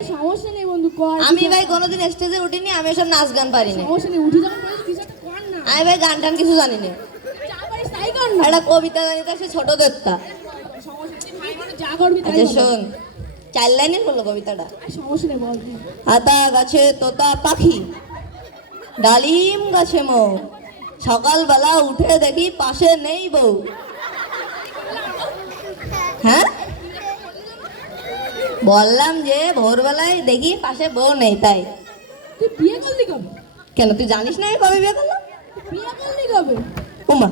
সমস্যা নেই বন্ধু কর আমি ভাই কোনোদিন স্টেজে উঠিনি আমি এসব নাচ গান পারি না সমস্যা নেই উঠে যখন করিস কিছু একটা কর না। আমি ভাই গান টান কিছু জানি না যা পারিস তাই কর না। একটা কবিতা জানি তো সে ছোট দেবতা। যা করবি তাই আচ্ছা শোন চার লাইনের বলল কবিতাটা। আর সমস্যা নেই বল আতা গাছে তোতা পাখি ডালিম গাছে মো। সকালবেলা উঠে দেখি পাশে নেই বউ। হ্যাঁ? বললাম যে ভোরবেলায় দেখি পাশে বউ নেই তাই। তুই বিয়ে করলি কবে? কেন তুই জানিস না আমি কবে বিয়ে করলাম? বিয়ে করলি কবে? ওমা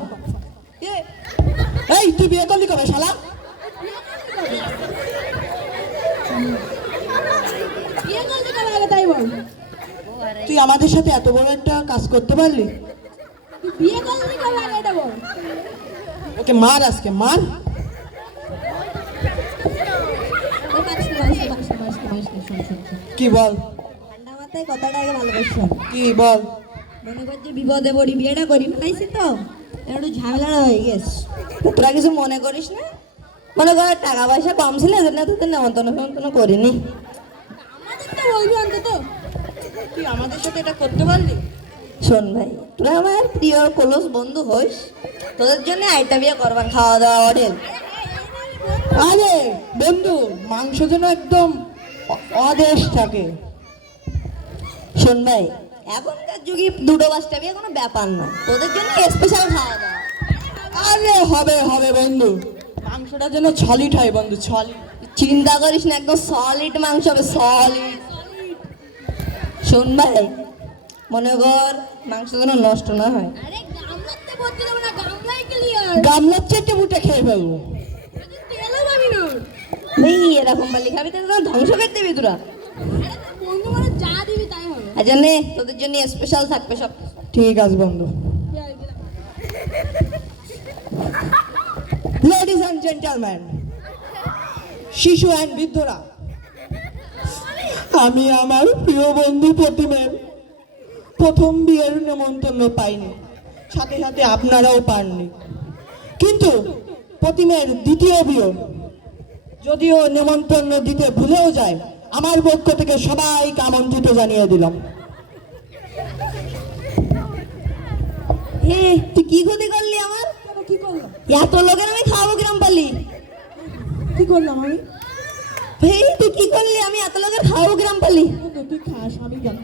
এই তুই বিয়ে করলি কবে শালা? বিয়ে করলি কবে আগে তাই বল। তুই আমাদের সাথে এত বড় একটা কাজ করতে পারলি? বিয়ে করলি কবে আগে এটা বল। ওকে মার আজকে মার। কি বল? ঠান্ডা মাথায় কথাটা আগে ভালোবাসো। কি বল? মনে করছি বিপদে পড়ি বিয়েটা করি ফেলাইছি তো। একটু ঝামেলা হয়ে গেছে। তোরা কিছু মনে করিস না? মনে কর টাকা পয়সা কম ছিল এজন্য তোদের নেমন্তন্ন ফেমন্তন্ন করিনি। আমাদের তো বলবি অন্তত। তুই আমাদের সাথে এটা করতে পারলি? শোন ভাই তোরা আমার প্রিয় কলস বন্ধু হইস তোদের জন্য আইটা বিয়ে করবান খাওয়া দাওয়া অডেল আরে বন্ধু মাংস যেন একদম অদেশ থাকে। শোন ভাই এখনকার যুগে দুটো পাঁচটা বিয়ে কোনো ব্যাপার না তোদের জন্য স্পেশাল খাওয়া দাওয়া। আরে হবে হবে বন্ধু। মাংসটা যেন ছলিট হয় বন্ধু ছলিট চিন্তা করিস না একদম সলিড মাংস হবে সলিড শোন ভাই মনে কর মাংস যেন নষ্ট না হয়। গামলার চেটে মুটে খেয়ে ফেলব। ধ্বংস তোরা তোদের জন্য স্পেশাল থাকবে সব। ঠিক আছে, বন্ধু। অ্যান্ড শিশু অ্যান্ড বৃদ্ধরা, আমি আমার প্রিয় বন্ধু প্রতিমের প্রথম বিয়ের নেমন্তন্ন পাইনি। সাথে সাথে আপনারাও পাননি। কিন্তু প্রতিমের দ্বিতীয় বিয়ে যদিও নেমন্তন্ন দিতে ভুলেও যায় আমার পক্ষ থেকে সবাইকে আমন্ত্রিত জানিয়ে দিলাম। হে তুই কি ক্ষতি করলি আমার? কি করলাম? এত লোকের আমি খাওয়াবো কিরম পারলি কি করলাম আমি? তুই কি করলি? আমি এত লোকের খাওয়াবো কিরম পারলি তুই খাস আমি কেন?